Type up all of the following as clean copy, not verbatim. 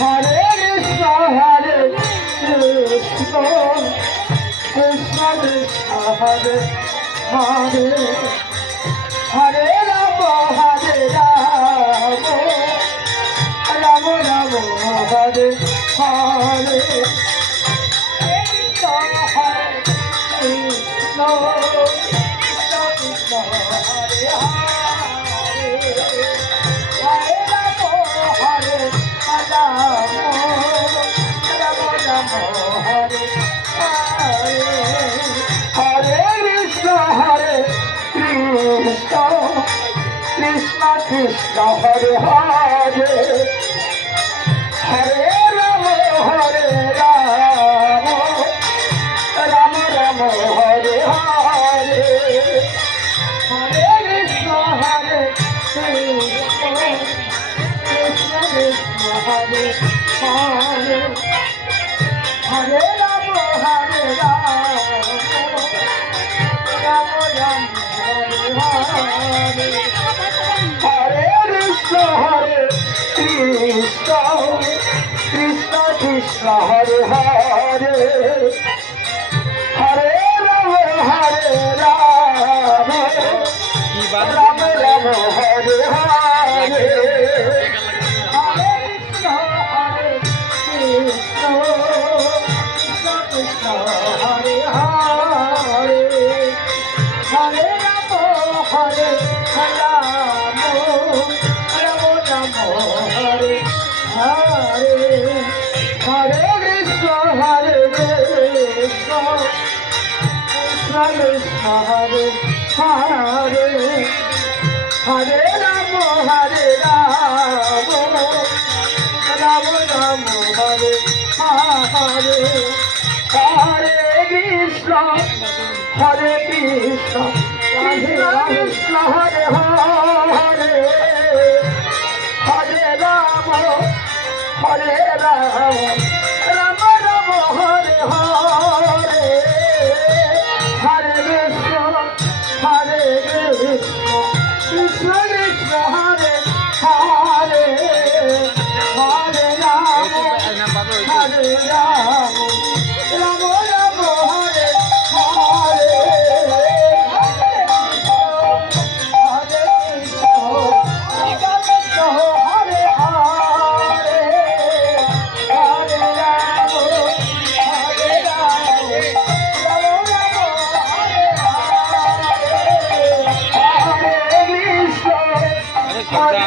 হরে কৃষ্ণ হরে কৃষ্ণ কৃষ্ণ কৃষ্ণ হরে হরে হরে রাম রাম রাম হরে হরে কৃষ্ণ হরে কৃষ্ণ কৃষ্ণ কৃষ্ণ হরে হরে হরে রাম হরে রাম রাম রাম হরে হরে হরে কৃষ্ণ কৃষ্ণ কৃষ্ণ কৃষ্ণ হরে হরে হরে রাম রাম রাম হরে হরে হরে কৃষ্ণ কৃষ্ণ কৃষ্ণ কৃষ্ণ হরে হরে হরে রাম রাম রাম রাম হরে হরে হরে কৃষ্ণ কৃষ্ণ কৃষ্ণ কৃষ্ণ হরে হরে হরে রাম রাম রাম হরে হরে হরে কৃষ্ণ কৃষ্ণ কৃষ্ণ কৃষ্ণ হরে হরে হরে রাম রাম রাম হরে হরে হরে কৃষ্ণ কৃষ্ণ কৃষ্ণ কৃষ্ণ হরে হরে হরে রাম রাম রাম হরে হরে হরে কৃষ্ণ কৃষ্ণ কৃষ্ণ হরে হরে হরে রাম রাম রাম হরে হরে হরে কৃষ্ণ কৃষ্ণ কৃষ্ণ হরে হরে হরে রাম রাম রাম হরে হরে হরে কৃষ্ণ হরে হরে হরে রাম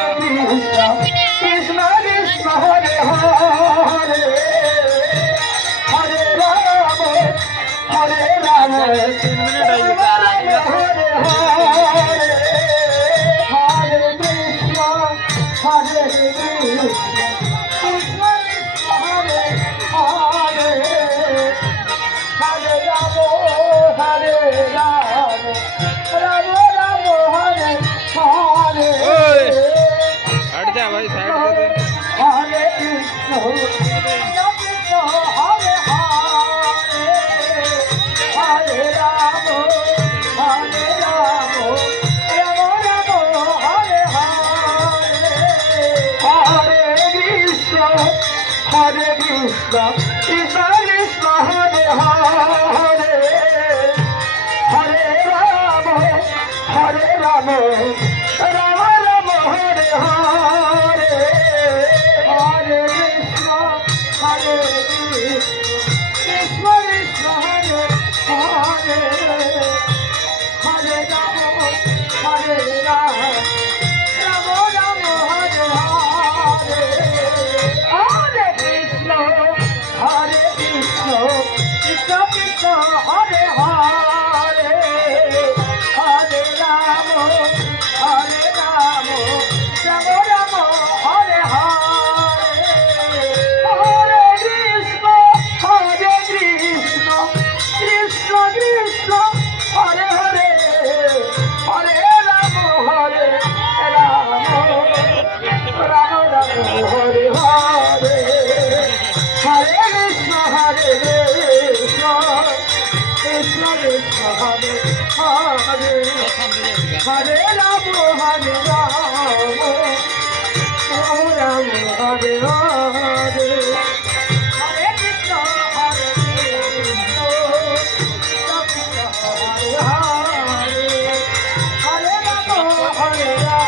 রাম হরে কৃষ্ণ কৃষ্ণ কৃষ্ণ হরে হরে হরে রাম হরে রাম হরে হরে হরে কৃষ্ণ কৃষ্ণ কৃষ্ণ হরে হরে হরে রাম রাম রাম হরে হরে हट जा भाई साइड से दे। हरे कृष्ण कृष्ण हरे हरे हरे राम राम राम हरे हरे हरे कृष्ण कृष्ण कृष्ण हरे हरे हरे राम राम राम हरे हरे हरे कृष्ण कृष्ण कृष्ण हरे हरे हरे राम राम राम हरे हरे हरे कृष्ण कृष्ण कृष्ण हरे हरे हरे राम राम राम हरे हरे हरे कृष्ण कृष्ण कृष्ण हरे हरे हरे राम राम राम हरे हरे हरे कृष्ण कृष्ण कृष्ण हरे हरे हरे राम হরে